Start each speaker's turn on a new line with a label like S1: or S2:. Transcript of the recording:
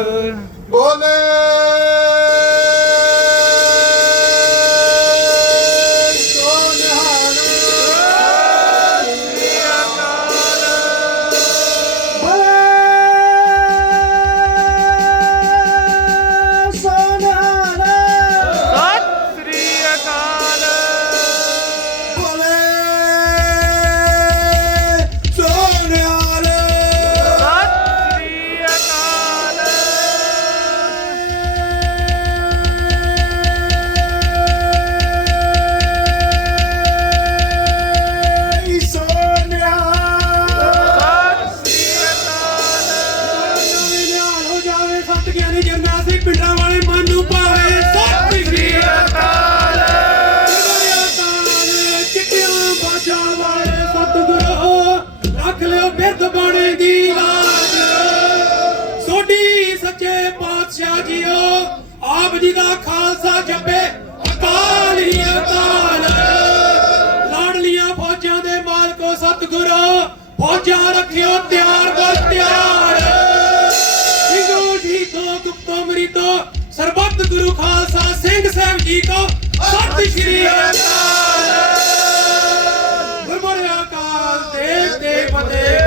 S1: Oley! ਜਾਵੇ ਸਤ ਗਿਆਨੀ ਜਰਨਾ ਪਿੰਡਾਂ ਵਾਲੇ ਮਨ ਨੂੰ ਭਾਵੇ। ਸਤਿ ਸ੍ਰੀ ਅਕਾਲ। ਚਿੱਟਿਆਂ, ਬਾਜਾਂ ਵਾਲੇ ਸਤਿਗੁਰੂ, ਰੱਖ ਲਿਓ ਬਿਰਧ ਬਾਣੇ ਦੀ ਲਾਜ ਸੋਢੀ ਸੱਚੇ ਪਾਤਸ਼ਾਹ ਜੀਓ, ਆਪ ਜੀ ਦਾ ਖਾਲਸਾ ਜਪੇ। ਅਕਾਲ ਹੀ ਅਕਾਲ। ਲਾਡਲੀਆਂ ਫੌਜਾਂ ਦੇ ਮਾਲਕੋ ਸਤਿਗੁਰੂ, ਫੌਜਾਂ ਰੱਖਿਓ ਤਿਆਰ ਬਰ ਤਿਆਰ। ਤੁਮਰੀ ਤੋਂ ਸਰਬੱਤ ਗੁਰੂ ਖਾਲਸਾ ਸਿੰਘ ਸਾਹਿਬ ਜੀ ਕੋ ਸਤਿ ਸ੍ਰੀ ਅਕਾਲ। ਗੁਰਮੁਖ ਅਕਾਲ ਦੇਵ ਦੇ ਫਤਿਹ।